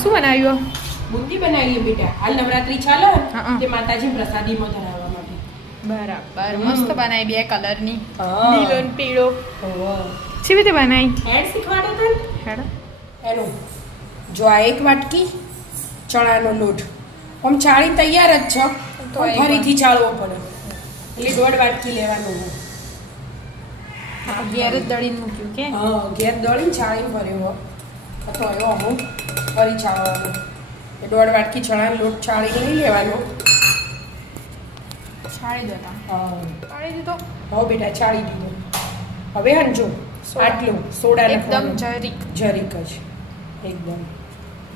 શું બનાવ્યું? બુંદી બનાવીએ બેટા. હાલ નવરાત્રી ચાલે હા. તે માતાજી પ્રસાદીમાં ધરાવવા માટે. બરાબર. મસ્ત બનાવી બે કલરની. હા. લીલો ને પીળો. ઓહો. કેવી રીતે બનાવી? હેડ શીખવાડો તને. હેડો. એનું જો આ એક વાટકી ચણાનો લોટ આમ ચાળી તૈયાર જ છે તો પણ એક ફરીથી ચાળવો પડે એટલે 1.5 વાટકી લેવાનું હોય. હા, ઘેર જ દળીને મૂક્યું કે? હા ઘેર દળીને ચાળીને ભર્યો હતો એવો અમુક ફરી ચાળવાનો. એ 1.5 વાટકી ચણાનો લોટ ચાળીને લઈ લેવાનો. છાળી દેતા. હા છાળી દીધો? હવે બેટા ચાળી દીધો. હવે હંજો સોડા. આટલું સોડા એકદમ નાખવાનું. જરીક. જરીક જ એકદમ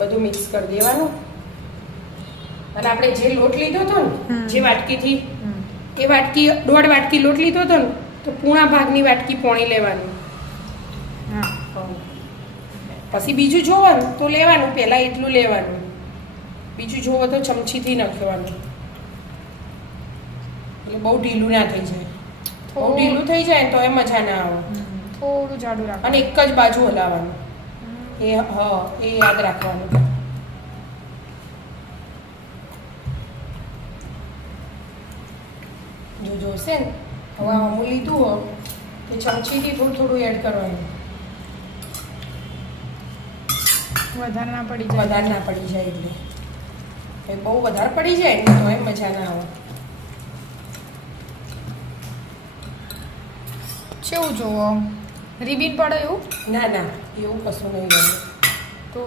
બધું મિક્સ કરી દેવાનું. અને આપણે જે લોટ લીધો હતો ને જે વાટકીથી એ વાટકી 1.5 વાટકી લોટ લીધો હતો ને તો પૂણા ભાગની વાટકી પોણી લેવાની. હા. પછી બીજું જોવાનું તો લેવાનું પહેલાં એટલું લેવાનું. બીજું જોવો તો ચમચીથી નાખવાનું એટલે બહુ ઢીલું ના થઈ જાય. બહુ ઢીલું થઈ જાય ને તો એ મજા ના આવે. થોડું જાડું રાખ. અને એક જ બાજુ હલાવવાનું. એ હા એ યાદ રાખવાનું. જો જોશે ને હવે અમું લીધું હો એ ચમચીથી થોડું થોડું એડ કરવાનું. વધારે ના પડી જાય. વધારે ના પડી જાય એટલે એ બહુ વધારે પડી જાય ને તો એ મજા ના આવે. કેવું જોવો? રિબીન પડે એવું? ના ના એવું કશું નહીં ગમે. તો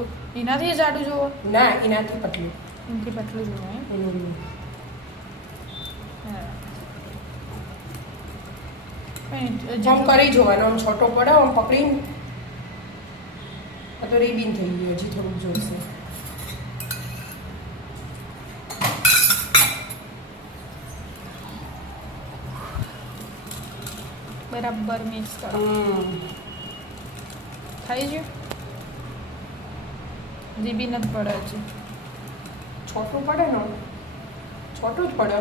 એનાથી જાડું જોવો? ના એનાથી પતલું. એનાથી પતલું જોવો એમ? આમ કરી જોવાનું આમ છોટો પડે આમ પકડીને આ તો રીબીન થઈ ગયું. હજી થોડુંક જોઈશે. બરાબર મિક્સ કરો. થઈ ગયું? રીબીન જ પડે છે. છોટું પડે ને છોટું જ પડે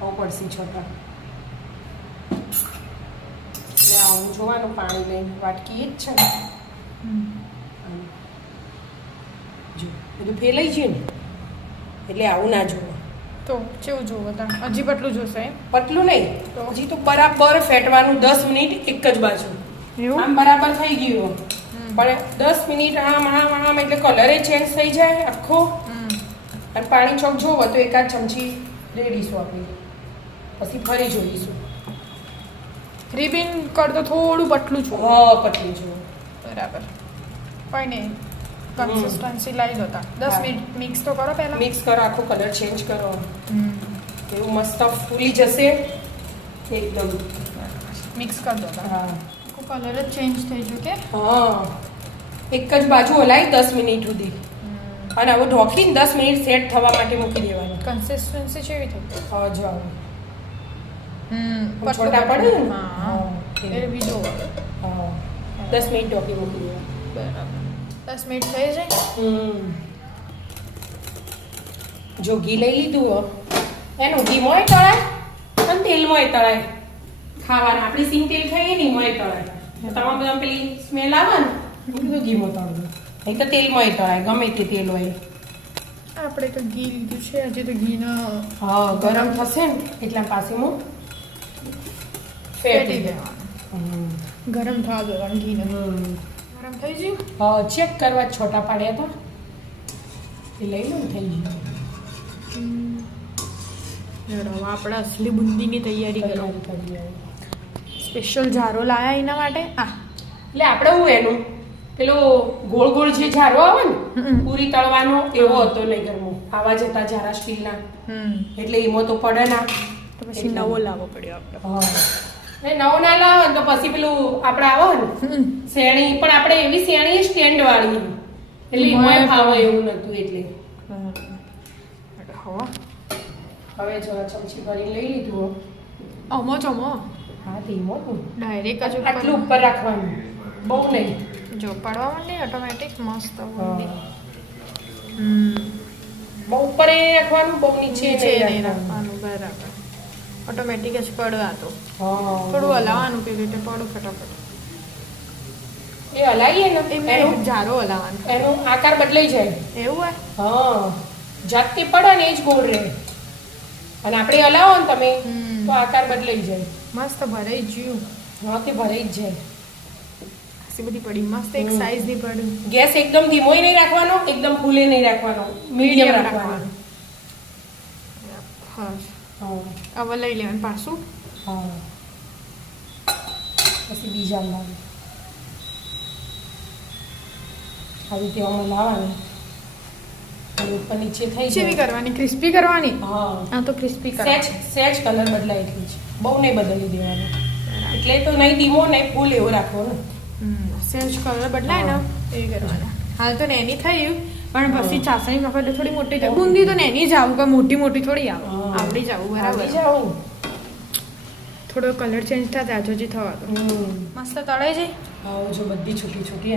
આવું પડશે છોટા. એટલે આવું જોવાનું પાણી લઈને વાટકી એ જ છે ને જો બધું ફેલાઈ ગયું ને એટલે આવું ના જોવે. તો કેવું જોવો તમે? હજી પતલું જોશે એમ? પતલું નહીં તો હજી તો બરાબર ફેટવાનું 10 મિનિટ એક જ બાજુ. એવું? આમ બરાબર થઈ ગયું પણ 10 મિનિટ આમ આમ આમ એટલે કલરે ચેન્જ થઈ જાય આખો. અને પાણી ચોક જોવો તો એકાદ ચમચી રેડીશું આપણે. પછી ફરી જોઈશું. રિબીન કરતો થોડું પતલું છું. હા પતલું જોવો. બરાબર. કોઈ નહીં. કન્સિસ્ટન્સી લાવી દો તા. 10 હા. મિનિટ મિક્સ તો કરો પહેલા. મિક્સ કરો આખો કલર ચેન્જ કરો એવું મસ્ત ફૂલી જશે એકદમ. મિક્સ કરી દો તા. હા આખો કલર જ ચેન્જ થઈ ગયો કે? હા એક જ બાજુ હલાવી 10 મિનિટ સુધી અને હવે ઢોકીને 10 મિનિટ સેટ થવા માટે મૂકી દેવાનું. કન્સિસ્ટન્સી કેવી થઈ? હા જો આવું. પતલું છોટા પડે પતલું. ને? હા. હા. એ બીજો. હા 10 મિનિટ ઢોકી મૂકી દેવાનું. બરાબર. 10 મિનિટ થઈ જાય? જો ઘી લઈ લીધું હો એનું ઘી મોય તળાય અને તેલ મોય તળાય. ખાવાના આપણી સિંગ તેલ ખાઈએ ને મોય તળાય. તમારે બધા પેલી સ્મેલ આવે ને હું કીધું ઘીમાં તળવું. નહીં તો તેલ મોય તળાય ગમે તે તેલ હોય. આપણે તો ઘી લીધું છે હજી તો ઘીના હા ગરમ થશે ને એટલા પાસે હું ફેટી દેવાનું. ગરમ થવા દેવાનું ઘીને. ગરમ થઈ ગયું? હા ચેક કરવા છોટા પાડ્યા હતા એ લઈ લો ને થઈ ગયું. હવે આપણે અસલી બુંદીની તૈયારી કરો. તૈયારી કરી આવે. સ્પેશિયલ જારો લાયા એના માટે. એટલે આપણે હું એનું પેલો ગોળ ગોળ જે જારો આવે ને પૂરી તળવાનો એવો હતો નહીં ઘરમાં. આવા જતા જારા સ્ટીલના એટલે એમાં તો પડે ના. તો પછી નવો લાવવો પડ્યો આપણે. હા એ નવો ના લાવે ને તો પછી પેલું આપણે આવે ને શેણી પણ આપણે એવી શેણી સ્ટેન્ડ વાળી એટલે એમાં ફાવે એવું નતું એટલે. હવે જો આ ચમચી ભરી લઈ લીધું. અમો ચમો હા ધીમો ડાયરેક્ટ જ આટલું ઉપર રાખવાનું બહુ નહીં. જો પડવા માંડી ઓટોમેટિક મસ્ત બુંદી. બહુ ઉપર એ રાખવાનું બહુ નીચે નીચે નહીં નહીં રાખવાનું. રાખવાનું. બરાબર. ઓટોમેટિક જ પડવા તો હા થોડું હલાવવાનું કેવી રીતે પડું ફટાફટ. એ હલાવીએ ને એનો જારો હલાવવાનો. એનો આકાર બદલાઈ જાય. એવું હોય? હા, જાતે પડે ને એ જ ગોળ રહે. અને આપણે હલાવો ને તમે તો આકાર બદલાઈ જાય. મસ્ત ભરાઈ ગયું. હા, તે ભરાઈ જ જાય. આસી બધી પડી મસ્ત એક સાઈઝ ની પડી. ગેસ એકદમ ધીમોય નહીં રાખવાનો, એકદમ ફૂલે નહીં રાખવાનો, મીડિયમ રાખવાનો. હા. હા. હવે લઈ લેવાનું પાછું. હા. પછી બીજા લાવે. આવી રીતે આમાં લાવવાનું. અને ઉપર નીચે થઈ કેવી જાય. કરવાની? ક્રિસ્પી કરવાની? હા. આ તો ક્રિસ્પી સેજ કરવાની. સેજ કલર બદલાય એટલી જ. બહુ નહીં બદલી દેવાનો. એટલે તો નહીં ધીમો નહીં ફૂલ એવો રાખવો ને. સેજ કલર બદલાય ને એવી કરવાની. હાલ તો નેની થયું પણ પછી ચાસણી વખતે થોડી મોટી થાય. બુંદી તો નેની જ આવું કે મોટી મોટી થોડી આવે. આવડી જવું બરાબર. આવી જાઉં. થોડો કલર ચેન્જ થાય ત્યાં હજી થવા દો. મસ્ત તળાઈ જાય. હા, જો બધી છૂટી છૂટી.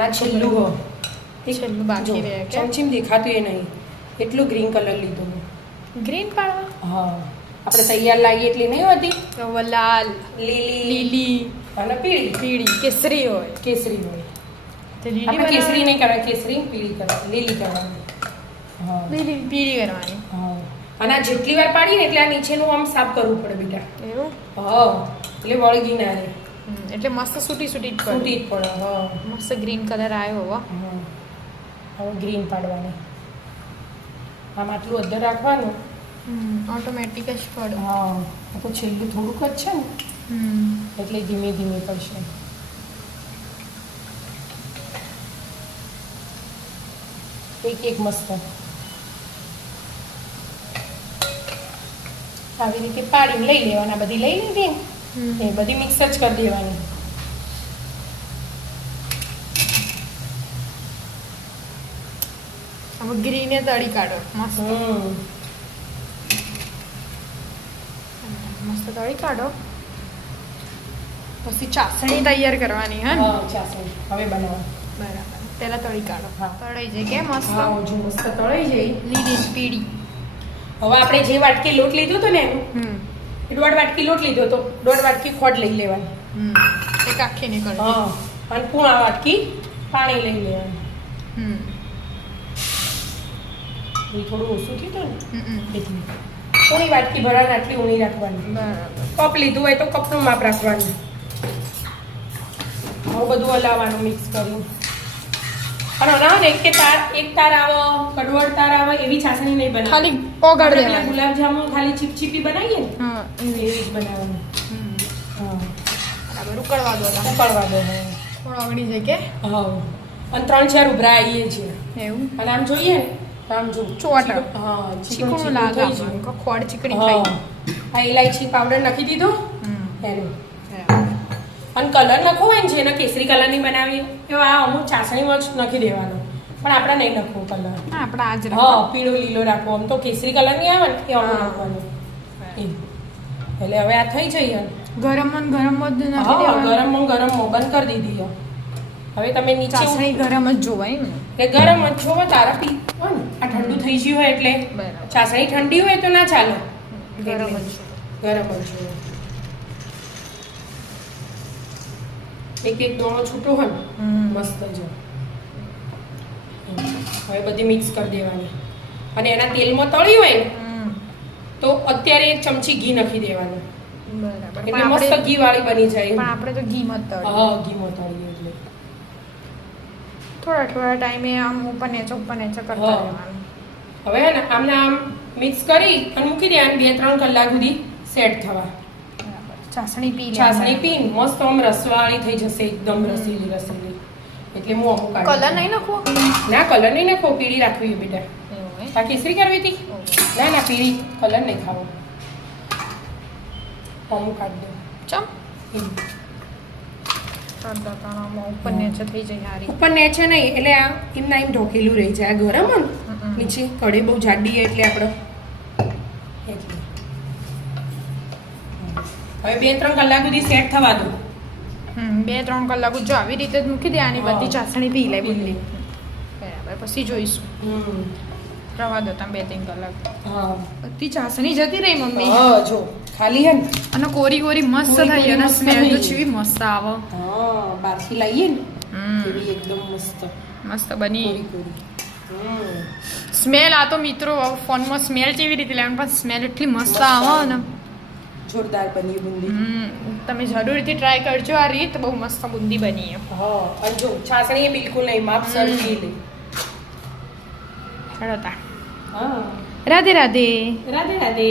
આ છેલ્લું હો. છેલ્લું બાકી રહે કે? ચમચીમ દેખાતું એ નહીં. એટલું ગ્રીન કલર લીધું મેં. ગ્રીન પાડવા? હા, આપણે તૈયાર લાવીએ એટલી નહીં હોતી. તો લાલ, લીલી લીલી અને પીળી. પીળી કેસરી હોય. કેસરી હોય. તો લીલી આપણે કેસરી કેસરી નહીં કરવાની, કેસરી પીળી કરવાની, લીલી કરવાની. હા. લીલી પીળી કરવાની. હા. અને આ જેટલી વાર પાડીએ ને એટલે આ નીચેનું આમ સાફ કરવું પડે બેટા. એવું? હા, એટલે વળગી ના રહે. એટલે મસ્ત સૂટી સૂટી જ સૂટી જ પડે. હા. મસ્ત ગ્રીન કલર આવ્યો હો. હા. હવે ગ્રીન પાડવાની. આમ આટલું અધર રાખવાનું. ઓટોમેટિક જ પડે. હા, આ તો છેલ્લું થોડુંક જ છે ને એટલે ધીમે ધીમે પડશે. એક એક મસ્ત આવી રીતે પાડીને લઈ લેવાના. બધી લઈ લીધી એ બધી મિક્સ જ કરી દેવાની. હવે ગ્રીને તળી કાઢો મસ્ત મસ્ત તળી કાઢો. પછી ચાસણી તૈયાર કરવાની. હા, ચાસણી હવે બનાવો. બરાબર. પેલા તળી કાઢો. હા. તળાઈ જાય કે મસ્ત. હા, જો મસ્ત તળાઈ જાય. લીલી પીળી. હવે આપણે જે વાટકી લોટ લીધો હતો ને એનું 1.5 વાટકી લોટ લીધો તો 1.5 વાટકી ખોટ લઈ લેવાની. એક આખી નીકળે. હા, અને પૂણા વાટકી પાણી લઈ લેવાનું. એ થોડું ઓછું થયું ને એટલી પૂણી વાટકી ભરાને આટલી ઊણી રાખવાની. બરાબર. કપ લીધું હોય તો કપનું માપ રાખવાનું. હવે બધું હલાવવાનું મિક્સ કરી. અને ના ને એક તાર આવો, કડવડ તાર આવો એવી ચાસણી નહીં બનાવવાની. ખાલી ઓગાળ દેવાની. ગુલાબજામુન ખાલી ચીપચીપી બનાવીએ ને હા, એવી જ બનાવવાની. હા, બરાબર. ઉકળવા દો. ઉકળવા દો. થોડો ઓગળી જાય કે? હા, અને 3-4 ઉભરા આવીએ છીએ. એવું? અને આમ જોઈએ ને તો આમ જો ચોટ. હા, ચીકણું લાગે. થઈ જાય. ખોડ ચીકણી હા, થઈ. આ ઇલાયચી પાવડર નાખી દીધો એનું. અને કલર નાખવો હોય ને જેને કેસરી કલરની બનાવી એવો આ અમુક ચાસણીમાં જ નાખી દેવાનો. પણ આપણે નહીં નાખવો કલર. હા, આપણે આજ હા, પીળો લીલો રાખવો. આમ તો કેસરી કલર ની આવે ને એ અમુક નાખવાનું. એટલે હવે આ થઈ જઈએ. ગરમ જ નાખી હા, દેવાનું. ગરમ બંધ કરી દીધી. હવે તમે નીચે ચાસણી ગરમ જ જોવાય ને. કે ગરમ જ જોવો તારા પી હોય ને આ ઠંડુ થઈ ગયું હોય એટલે બરાબર. ચાસણી ઠંડી હોય તો ના ચાલે. ગરમ જ ગરમ જ જોવો. એક દોણો છૂટો હોય ને મસ્ત જો. હવે બધી મિક્સ કરી દેવાની. અને એના તેલમાં તળી હોય ને તો અત્યારે 1 ચમચી ઘી નાખી દેવાનું. બરાબર. એટલે મસ્ત ઘી વાળી બની જાય. પણ આપણે તો ઘી મત તળીએ. હા, ઘીમાં તળીએ એટલે થોડા ટાઈમે આમ ઉપર નેચે કરતા રહેવાનું. હવે હે ને આમને આમ મિક્સ કરી અને મૂકી દેવાનું 2-3 કલાક સુધી સેટ થવા. ચાસણી પી મસ્ત આમ રસવાળી થઈ જશે. એકદમ રસીલી એટલે હું અમુક કલર નહીં નાખવો? ના, કલર નહીં નાખવો. પીળી રાખવી બેટા. આ કેસરી કરવી હતી? ના, પીળી. કલર નહીં ખાવો. અમુક કાઢી દો. ચમ ઉપર નેચે થઈ જાય હારી. ઉપર નેચે નહીં એટલે આ એમના એમ ઢોકેલું રહી જાય. ગરમ હોય ને નીચે કઢી બહુ જાડી એટલે આપણે હવે 2-3 કલાક સુધી સેટ થવા દો. 2-3 કલાક જો આવી રીતે જ મૂકી દે. આની બધી ચાસણી પી લે બુંદી. બરાબર. પછી જોઈશું. રવા દો તમે 2-3 કલાક. હા, બધી ચાસણી જતી રહી મમ્મી. હા, જો ખાલી હે ને અને કોરી કોરી મસ્ત કોરી થઈ કોરી અને મસ્ત સ્મેલ તો થઈ. ચેવી મસ્ત આવે હા બહારથી લાવીએ ને હમ. એવી એકદમ મસ્ત મસ્ત બની કોરી કોરી સ્મેલ આ તો મિત્રો ફોનમાં સ્મેલ કેવી રીતે લેવાની પણ સ્મેલ એટલી મસ્ત આવે ને જોરદાર બની બુંદી તમે જરૂરથી ટ્રાય કરજો આ રીત બહુ મસ્ત બુંદી બની એમ હા અને જો છાસણી એ બિલકુલ નહીં માપસર પી લે હેડો તા હા રાધે રાધે રાધે રાધે